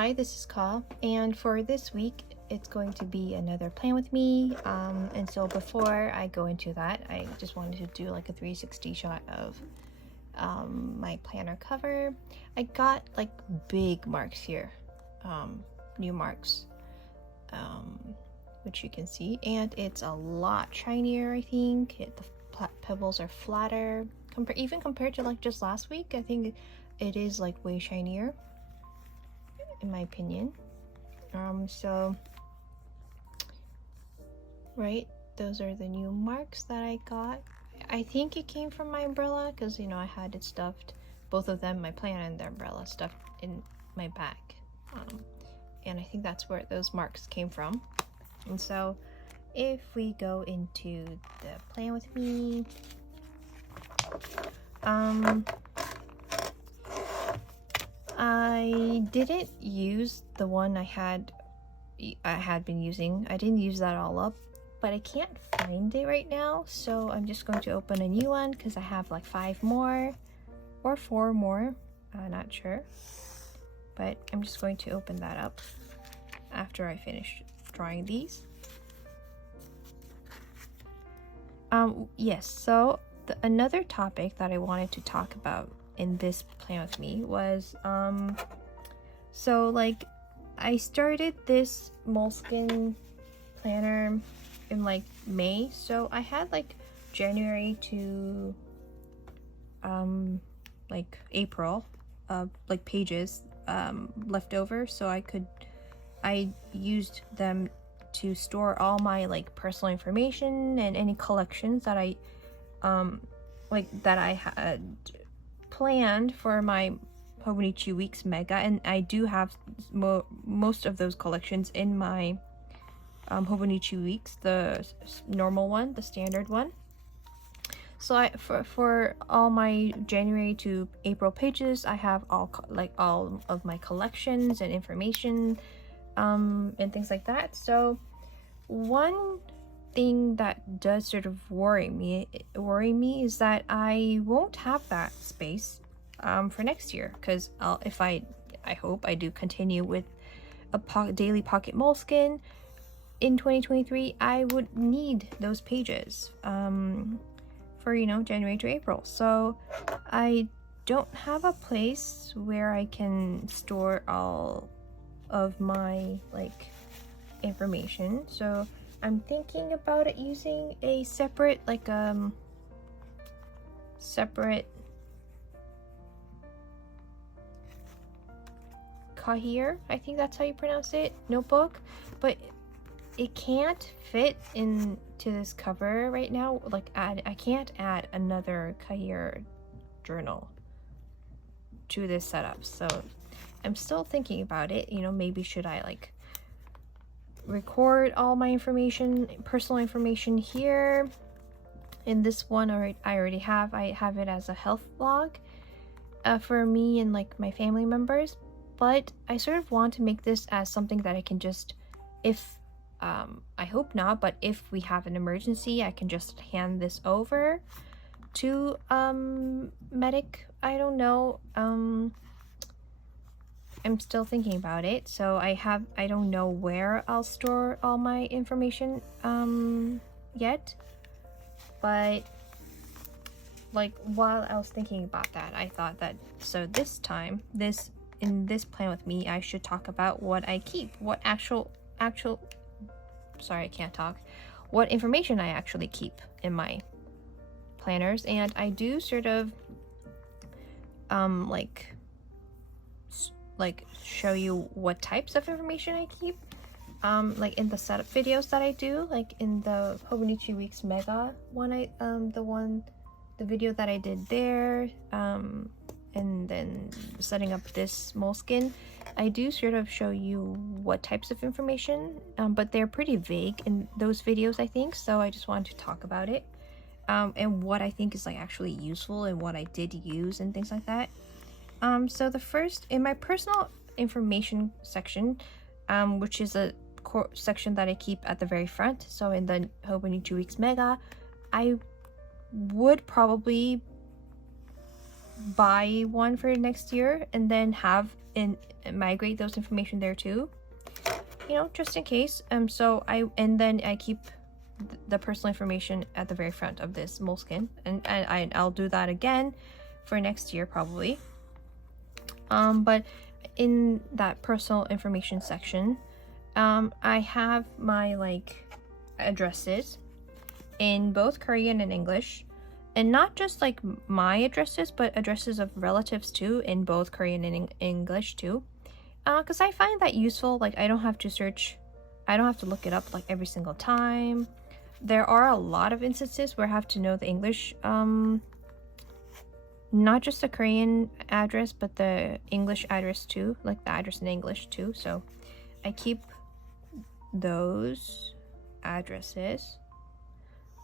Hi, this is Ka, and for this week it's going to be another plan with me. And so before I go into that, I just wanted to do like a 360 shot of my planner cover. I got like big marks here, new marks, which you can see, and it's a lot shinier. I think the pebbles are flatter even compared to like just last week. I think it is like way shinier in my opinion. So right, those are the new marks that I got. I think it came from my umbrella because, you know, I had it stuffed, both of them, my planner and the umbrella, stuffed in my bag, and I think that's where those marks came from. And so if we go into the plan with me, I didn't use the one I had been using. I didn't use that all up, but I can't find it right now, so I'm just going to open a new one because I have like 5 more or 4 more, not sure, but I'm just going to open that up after I finish drawing these. Yes, so another topic that I wanted to talk about in this plan with me was so like I started this Moleskine planner in like May, so I had like January to like April like pages left over, so I used them to store all my like personal information and any collections that I had planned for my Hobonichi Weeks Mega, and I do have most of those collections in my Hobonichi Weeks, the normal one, the standard one. So for all my January to April pages, I have all of my collections and information and things like that. So one thing that does sort of worry me is that I won't have that space for next year, because I hope I do continue with a daily pocket Moleskine in 2023, I would need those pages for, you know, January to April. So I don't have a place where I can store all of my like information, so I'm thinking about it using a separate kahir, I think that's how you pronounce it, notebook, but it can't fit into this cover right now. Like I can't add another kahir journal to this setup, so I'm still thinking about it. You know, maybe should I like record all my information, personal information here in this one, or I have it as a health blog for me and like my family members, but I sort of want to make this as something that I can just, if I hope not, but if we have an emergency, I can just hand this over to medic. I don't know, I'm still thinking about it, so I don't know where I'll store all my information yet, but like while I was thinking about that, I thought that so this time, in this plan with me, I should talk about what I keep, what sorry, I can't talk, what information I actually keep in my planners. And I do sort of like show you what types of information I keep, like in the setup videos that I do, like in the Hobonichi Weeks Mega one, the video that I did there, and then setting up this Moleskine, I do sort of show you what types of information, but they're pretty vague in those videos, I think, so I just wanted to talk about it, and what I think is like actually useful and what I did use and things like that. So the first, in my personal information section, which is a section that I keep at the very front, so in the Hobonichi Weeks Mega, I would probably buy one for next year and then have migrate those information there too, you know, just in case. So then I keep the personal information at the very front of this Moleskine, and I'll do that again for next year probably. But in that personal information section, I have my like addresses in both Korean and English, and not just like my addresses, but addresses of relatives too, in both Korean and English too, because I find that useful. Like I don't have to look it up like every single time. There are a lot of instances where I have to know the English, not just the Korean address, but the English address too, like the address in English too. So I keep those addresses,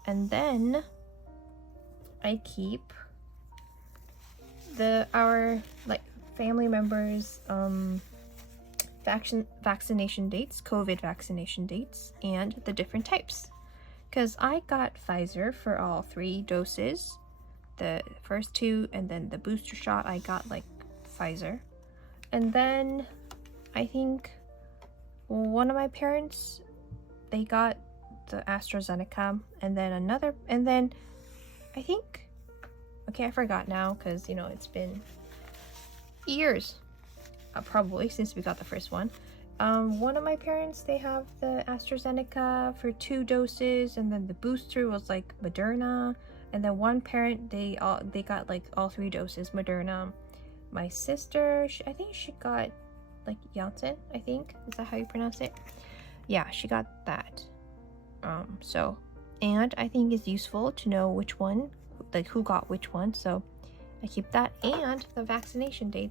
and then I keep our like family members vaccination dates, COVID vaccination dates, and the different types, because I got Pfizer for all 3 doses, the first 2, and then the booster shot I got like Pfizer. And then I think one of my parents, they got the AstraZeneca, and then I think, okay, I forgot now, because you know it's been years probably since we got the first one. One of my parents, they have the AstraZeneca for 2 doses, and then the booster was like Moderna. And then one parent, they got like all 3 doses Moderna. My sister, I think she got like Janssen, I think. Is that how you pronounce it? Yeah, she got that. So, and I think it's useful to know which one, like who got which one. So I keep that, and the vaccination the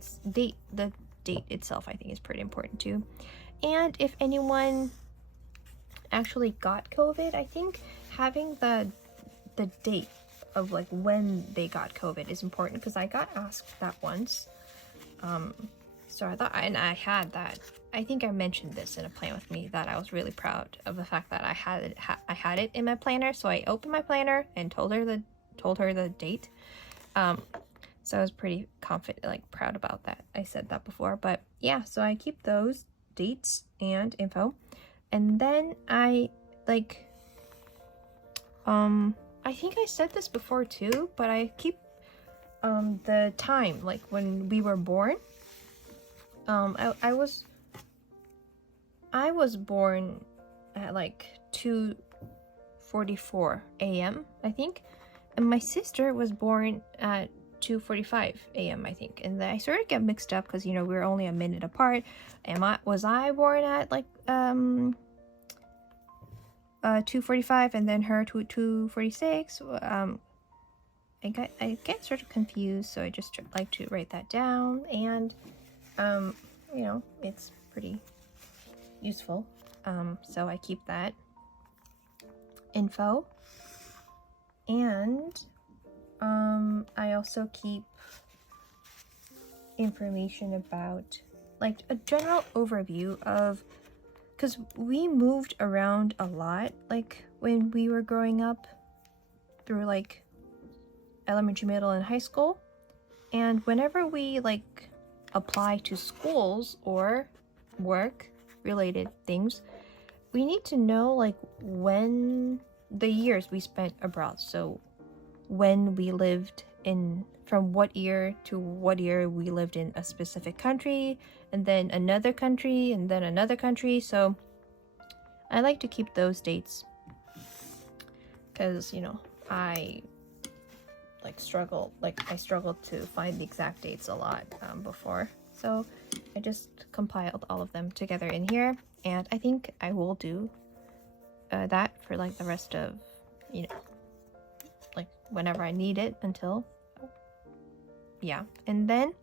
date itself I think is pretty important too. And if anyone actually got COVID, I think having the date of like when they got COVID is important, because I got asked that once. So I thought, and I had that. I think I mentioned this in a plan with me, that I was really proud of the fact that I had it in my planner. So I opened my planner and told her the date. So I was pretty confident, like proud about that. I said that before, but yeah. So I keep those dates and info, and then I like I think I said this before too, but I keep the time, like when we were born. I was born at like 2:44 a.m. I think, and my sister was born at 2:45 a.m. I think, and then I sort of get mixed up because, you know, we were only a minute apart. Was I born at like 2:45 and then her 2:46? I get sort of confused, so I just like to write that down, and you know, it's pretty useful. So I keep that info, and I also keep information about like a general overview of, because we moved around a lot like when we were growing up through like elementary, middle, and high school. And whenever we like apply to schools or work related things, we need to know like when the years we spent abroad. So when we lived in, from what year to what year we lived in a specific country, and then another country, and then another country. So I like to keep those dates because, you know, I struggled to find the exact dates a lot before. So I just compiled all of them together in here, and I think I will do that for like the rest of, you know, like whenever I need it, until, yeah. And then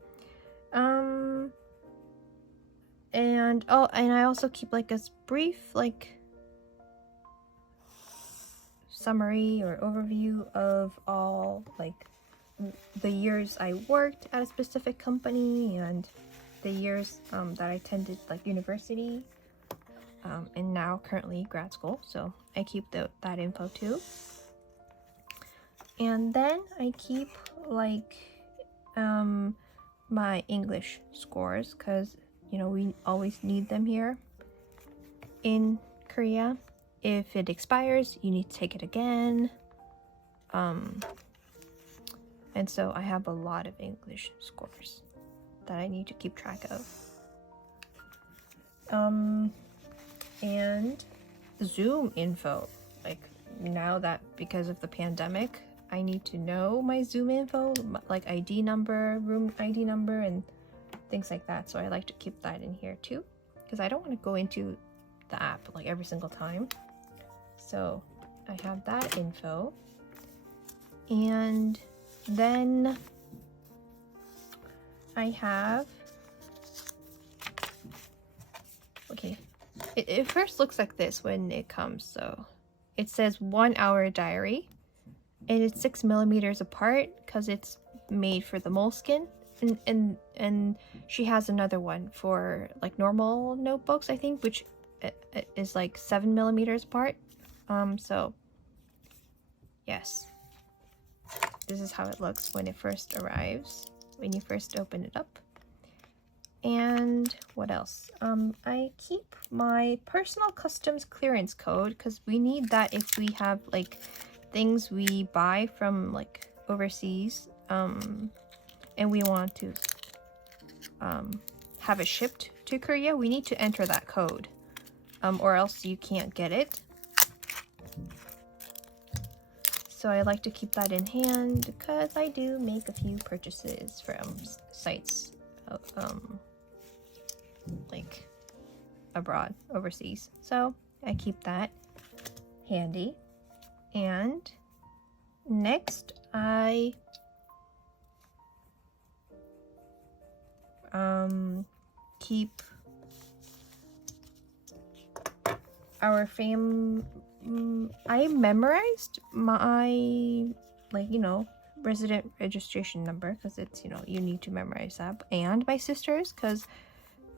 and I also keep like a brief like summary or overview of all like the years I worked at a specific company, and the years that I attended like university, and now currently grad school. So I keep that info too. And then I keep like my English scores, because you know we always need them here in Korea. If it expires, you need to take it again. And so I have a lot of English scores that I need to keep track of. And Zoom info. Like now that because of the pandemic, I need to know my Zoom info, like ID number, room ID number, and things like that. So I like to keep that in here too, because I don't want to go into the app like every single time. So I have that info. And then I have, okay, it first looks like this when it comes. So it says 1 hour diary, and it's 6 millimeters apart because it's made for the Moleskine, and she has another one for like normal notebooks, I think, which is like 7 millimeters apart. So yes, this is how it looks when it first arrives, when you first open it up. And what else? I keep my personal customs clearance code, because we need that if we have like things we buy from like overseas, and we want to have it shipped to Korea. We need to enter that code, or else you can't get it. So I like to keep that in hand because I do make a few purchases from sites like abroad, overseas. So I keep that handy. And next I keep our I memorized my, like, you know, resident registration number, because it's, you know, you need to memorize that, and my sister's, because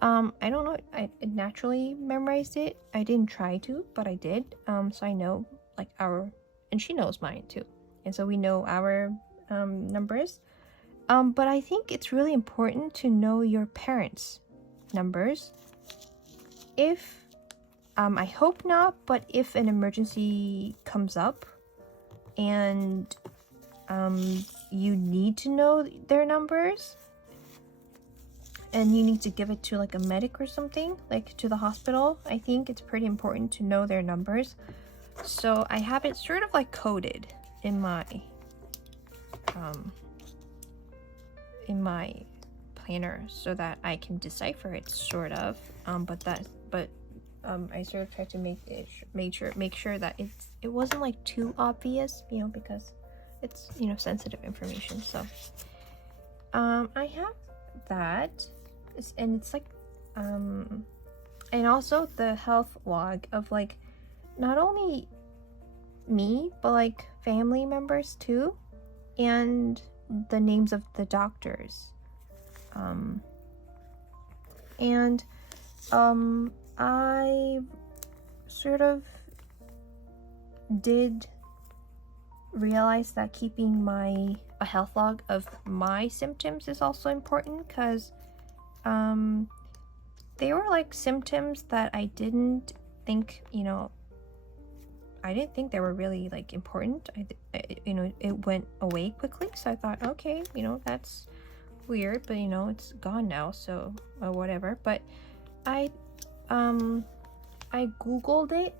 I don't know, I naturally memorized it. I didn't try to, but I did. So I know like our, and she knows mine too, and so we know our numbers. But I think it's really important to know your parents' numbers. If I hope not, but if an emergency comes up and you need to know their numbers, and you need to give it to like a medic or something, like to the hospital, I think it's pretty important to know their numbers. So I have it sort of like coded in my planner so that I can decipher it, sort of. I sort of tried to make sure that it wasn't like too obvious, you know, because it's, you know, sensitive information. So I have that, and it's like and also the health log of like not only me but like family members too, and the names of the doctors. I sort of did realize that keeping a health log of my symptoms is also important, because they were like symptoms that I didn't think, you know, I didn't think they were really like important. You know, it went away quickly, so I thought, okay, you know, that's weird, but you know, it's gone now, so whatever. But I googled it,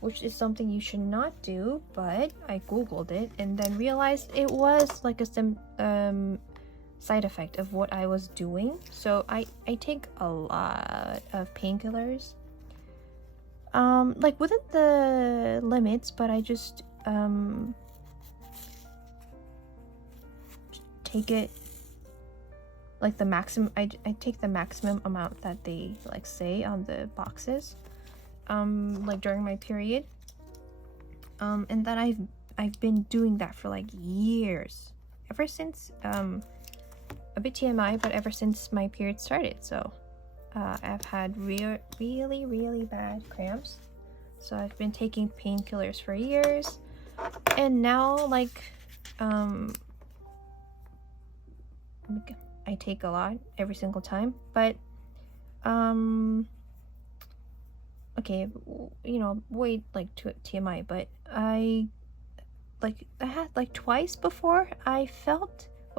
which is something you should not do, but I googled it and then realized it was like a side effect of what I was doing. So I take a lot of painkillers, like within the limits, but I just take it like the maximum. I take the maximum amount that they like say on the boxes, like during my period, and that I've been doing that for like years, ever since a bit TMI, but ever since my period started. So I've had really bad cramps, so I've been taking painkillers for years, and now like I take a lot every single time. But okay, you know, wait, like to TMI, but I had like twice before I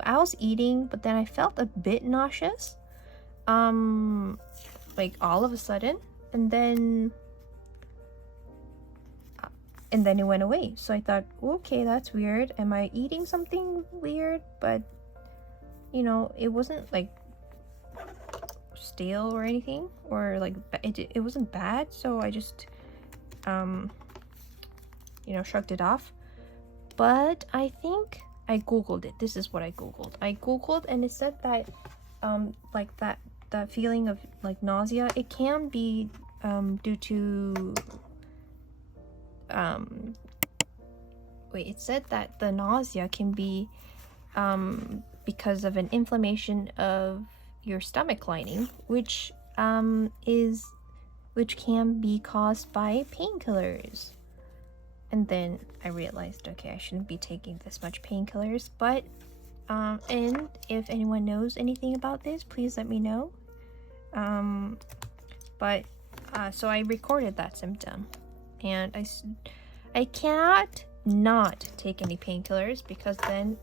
was eating, but then I felt a bit nauseous, like all of a sudden, and then it went away. So I thought, okay, that's weird. Am I eating something weird? But you know, it wasn't like stale or anything, or like it wasn't bad. So I just you know, shrugged it off. But I think I googled it. This is what I googled. And it said that like that feeling of like nausea, it can be due to it said that the nausea can be because of an inflammation of your stomach lining, which can be caused by painkillers. And then I realized, okay, I shouldn't be taking this much painkillers. But and if anyone knows anything about this, please let me know. So I recorded that symptom, and I cannot not take any painkillers, because then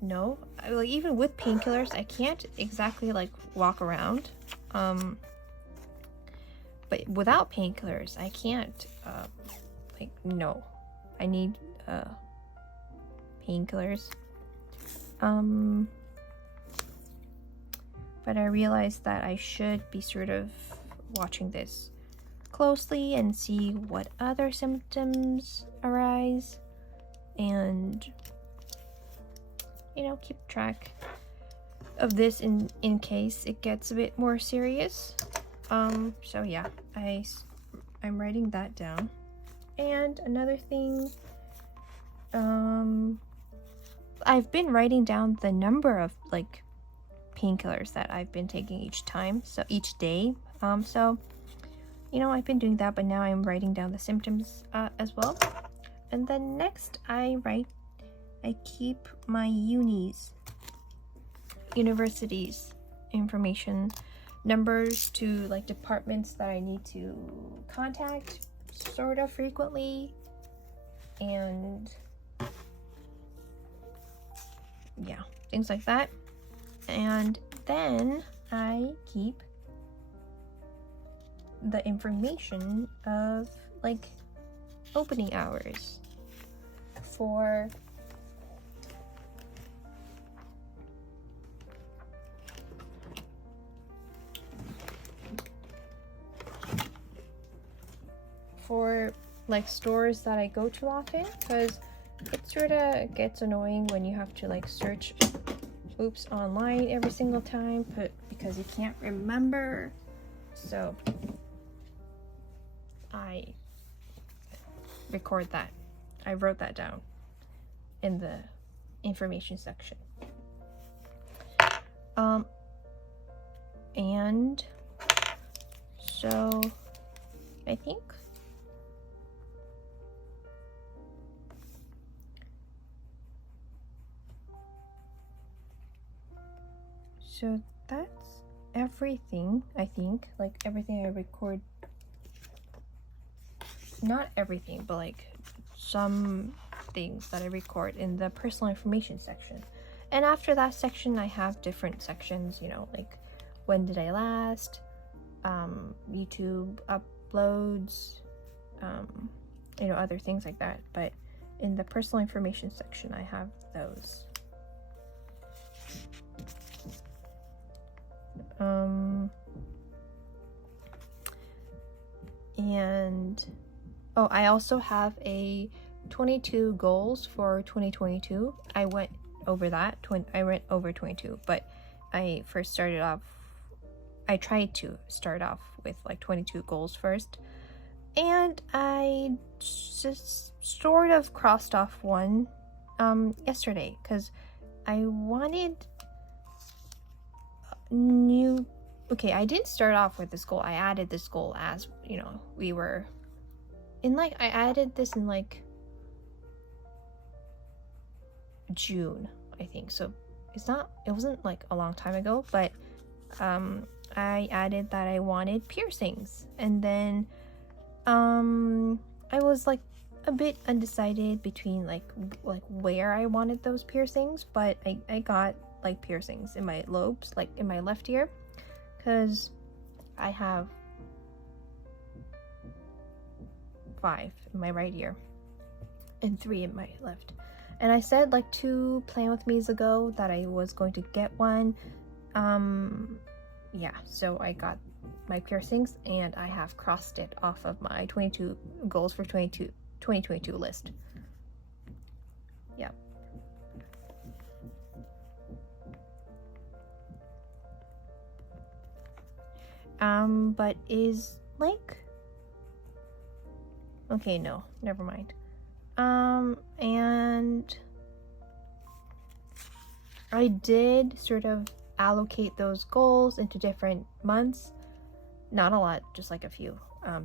no, like even with painkillers I can't exactly like walk around, but without painkillers I can't like, no, I need painkillers. But I realized that I should be sort of watching this closely and see what other symptoms arise, and you know, keep track of this in case it gets a bit more serious. So yeah, I'm writing that down. And another thing, I've been writing down the number of like painkillers that I've been taking each time, so each day. So you know, I've been doing that, but now I'm writing down the symptoms as well. And then next I keep my universities information, numbers to like departments that I need to contact sort of frequently, and yeah, things like that. And then I keep the information of like opening hours for like stores that I go to often, because it sort of gets annoying when you have to like search online every single time, but because you can't remember. So I record that. I wrote that down in the information section. And so I think so that's everything. I think like everything I record, not everything, but like some things that I record in the personal information section. And after that section I have different sections, you know, like when did I last, YouTube uploads, you know, other things like that. But in the personal information section I have those. And oh, I also have a 22 goals for 2022. I went over that. I went over 22, but I tried to start off with like 22 goals first, and I just sort of crossed off one yesterday, because I wanted new. Okay, I didn't start off with this goal. I added this goal as, you know, we were in like, I added this in like June I think. So it wasn't like a long time ago, but I added that I wanted piercings, and then I was like a bit undecided between like where I wanted those piercings, but I got like piercings in my lobes, like in my left ear, because I have 5 in my right ear and 3 in my left. And I said like 2 Plan With Me's ago that I was going to get one. Yeah, so I got my piercings, and I have crossed it off of my 22 goals for 2022 list. Yeah. But is like, okay, no, never mind. And I did sort of allocate those goals into different months. Not a lot, just like a few,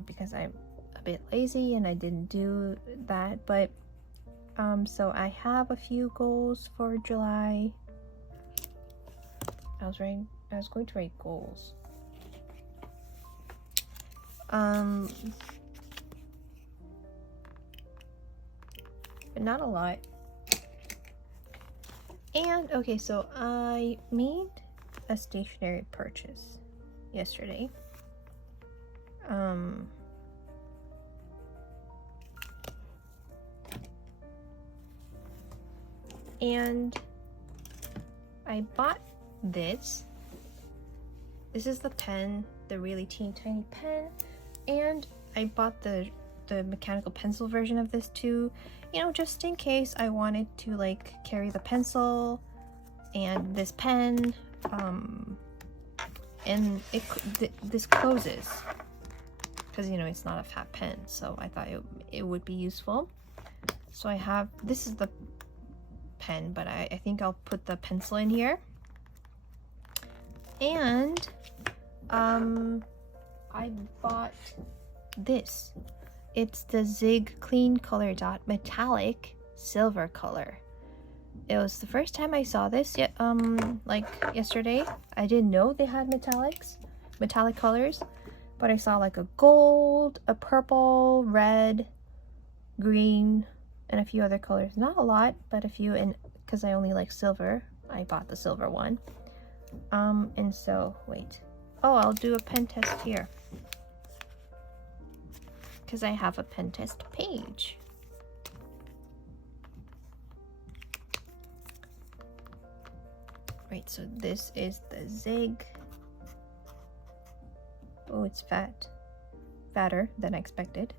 because I'm a bit lazy and I didn't do that. But so I have a few goals for July. I was going to write goals. But not a lot. And okay, so I made a stationery purchase yesterday. And I bought this. This is the pen, the really teeny tiny pen, and I bought the mechanical pencil version of this too, you know, just in case I wanted to like carry the pencil and this pen, and this closes because, you know, it's not a fat pen, so I thought it would be useful. So I have, this is the pen, but I think I'll put the pencil in here. And I bought this. It's the Zig Clean Color Dot Metallic Silver Color. It was the first time I saw this yet, like yesterday. I didn't know they had metallic colors, but I saw like a gold, a purple, red, green, and a few other colors. Not a lot, but a few, and because I only like silver, I bought the silver one. And so, wait. Oh, I'll do a pen test here, because I have a pen test page. Right, so this is the Zig. Oh, it's fatter than I expected.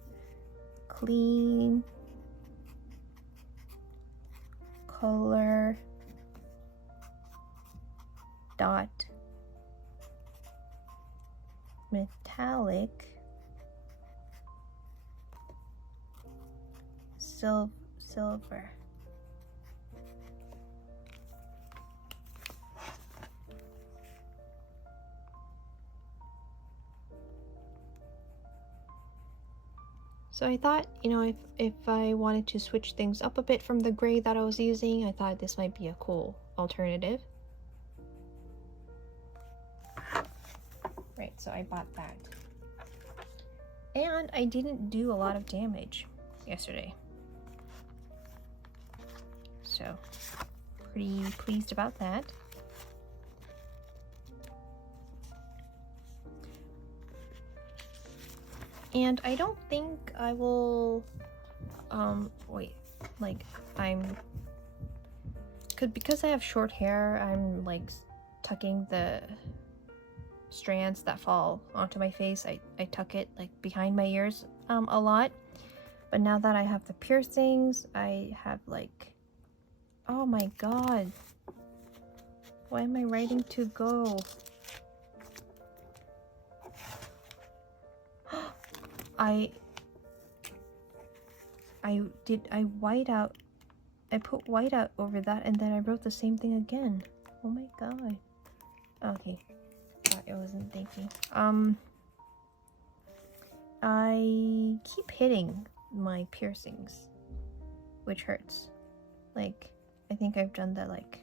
Clean color dot metallic silver. So I thought, you know, if I wanted to switch things up a bit from the gray that I was using, I thought this might be a cool alternative. Right, so I bought that. And I didn't do a lot of damage yesterday. So, pretty pleased about that. And I don't think I will, wait, like, because I have short hair, I'm like tucking the strands that fall onto my face. I tuck it like behind my ears a lot. But now that I have the piercings, I have like, oh my god, why am I writing to go? I put white out over that, and then I wrote the same thing again. Oh my god. Okay, I wasn't thinking. I keep hitting my piercings, which hurts. Like, I think I've done that like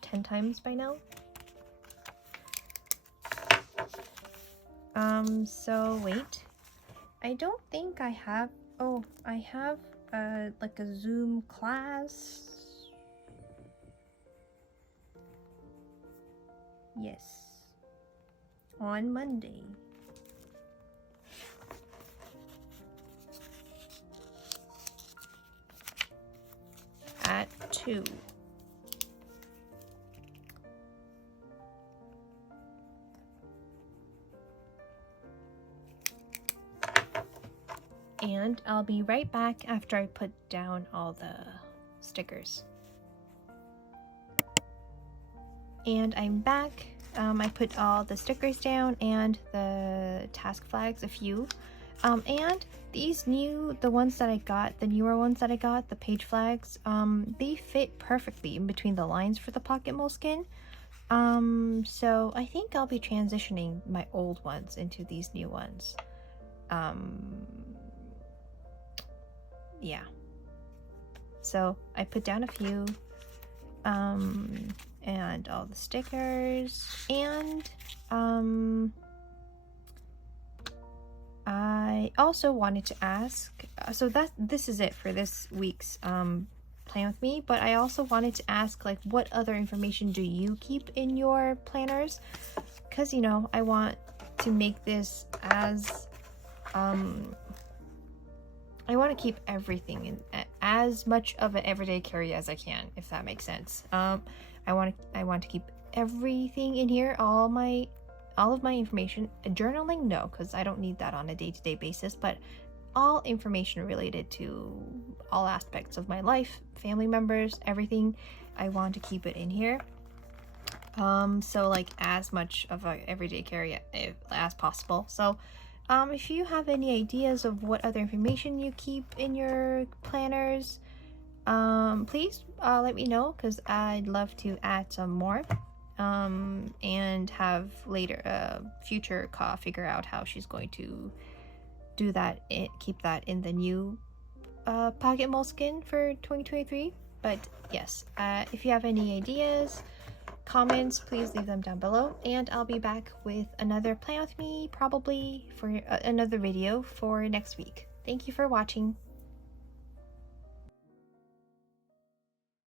10 times by now. So wait, I don't think I have, oh, I have like a Zoom class. Yes, on Monday. At 2. And I'll be right back after I put down all the stickers. And I'm back. I put all the stickers down and the task flags, a few. And these the ones that I got, the newer ones that I got, the page flags, they fit perfectly in between the lines for the pocket moleskin. So I think I'll be transitioning my old ones into these new ones. Yeah. So I put down a few, and all the stickers, and I also wanted to ask, so this is it for this week's Plan With Me, but I also wanted to ask, like, what other information do you keep in your planners? Because, you know, I want to make this as I want to keep everything in as much of an everyday carry as I can, if that makes sense. I want to keep everything in here, all of my information. Journaling, no, because I don't need that on a day-to-day basis, but all information related to all aspects of my life, family members, everything, I want to keep it in here. So like as much of a everyday carry as possible. So if you have any ideas of what other information you keep in your planners, please let me know, because I'd love to add some more, and have later future Ka figure out how she's going to do that, keep that in the new pocket moleskin for 2023. But yes, if you have any ideas, comments, please leave them down below, and I'll be back with another Plan With Me, probably for another video for next week. Thank you for watching.